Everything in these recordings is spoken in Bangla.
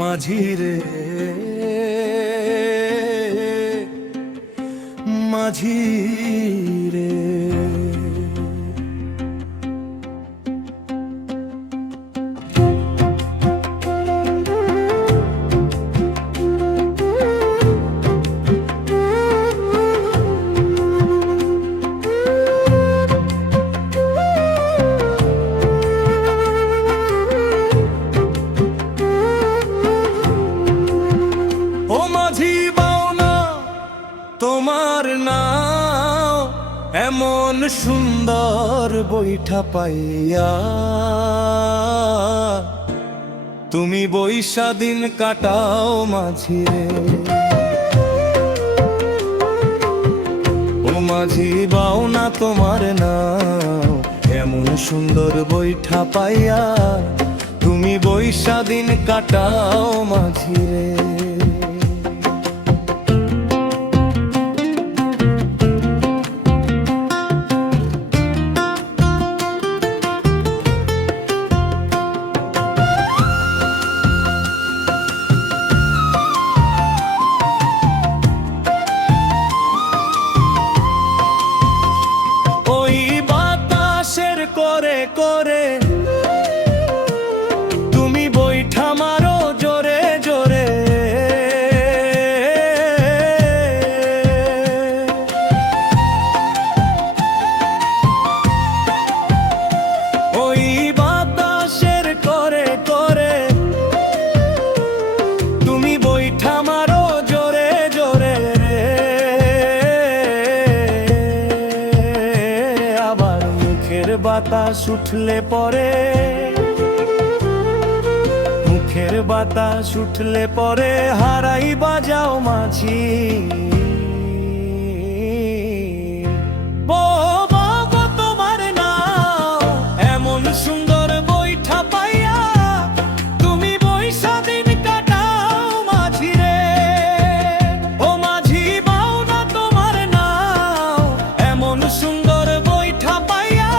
মাঝি রে মাঝি রে। তোমার নাও এমন সুন্দর বৈঠা পাইয়া, তুমি বৈশা দিন কাটাও মাঝি রে। ও মাঝি বাও না তোমার নাও এমন সুন্দর বৈঠা পাইয়া, তুমি বৈশা দিন কাটাও মাঝি রে। করে করে তুমি বৈঠা মারো জোরে জোরে, ওই বাতাসের করে করে তুমি বৈঠা মারো জোরে জোরে রে। আবার মুখের বাতাস উঠলে পরে, মুখের বাতাস উঠলে পরে হারাই বাজাও মাঝি। তোমার নাও এমন সুন্দর বৈঠা পাইয়া, তুমি বৈশা দিন কাটাও মাঝি রে। ও মাঝি বাও না তোমার নাও এমন সুন্দর বৈঠা পাইয়া,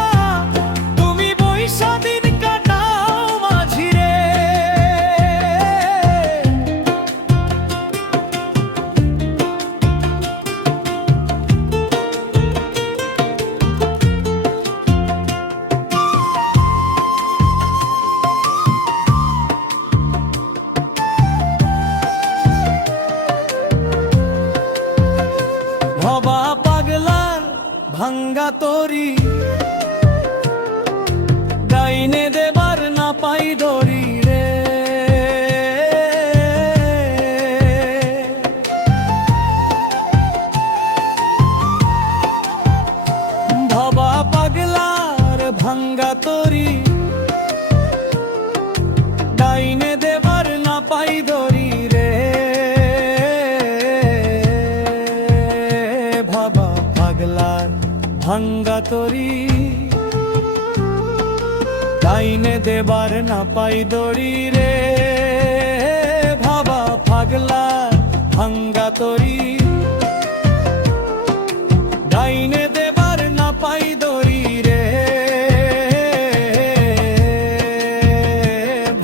তুমি বৈশা দিন কাটাও মাঝি রে। ভবা পাগলার ভাঙ্গা তরি, ডাইনে দেবার না পাই দড়ি রে। ভবা পাগলার ভাঙ্গা তরি, ডাইনে দেবার না পাই দড়ি রে। ভাবা পাগলার ভাঙ্গা তরি, ডাইনে দেবার না পাই দড়ি রে। ভাবা পাগলার ভাঙ্গা তরি, ডাইনে দেবার না পাই দড়ি রে।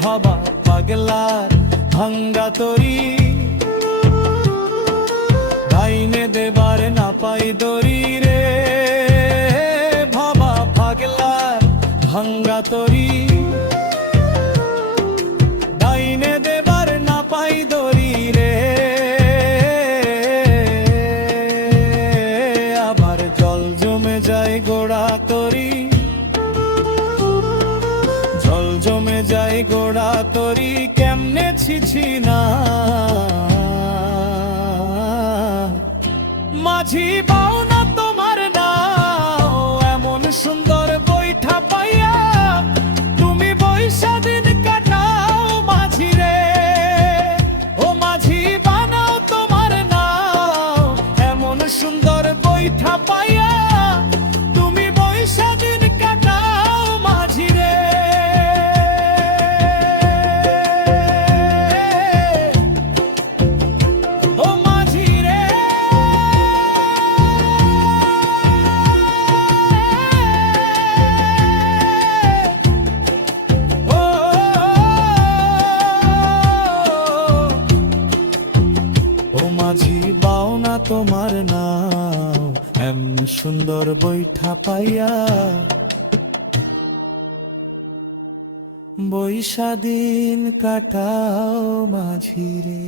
ভাবা পাগলার ভাঙ্গা তরি, ডাইনে দেবার না পাই দড়ি রে। ভাবা পাগলার ভাঙ্গা তরি, ডাইনে দেবার না পাই দড়ি রে। আবার জল জমে যায় গোড়া তরি, জল জমে যায় গোড়া তরি কেমনে ছিছি না। মাঝি বাও না তোমার নাও এমন সুন্দর বৈঠা পাইয়া, তুমি বৈশা দিন কাটাও মাঝি রে। ও মাঝি বানাও তোমার নাও এমন সুন্দর বৈঠা পাইয়া, তুমি বৈশা দিন কাটাও মাঝি রে। ও মাঝি রে। সুন্দর বৈঠা পাইয়া বৈশা দিন কাটাও মাঝিরে।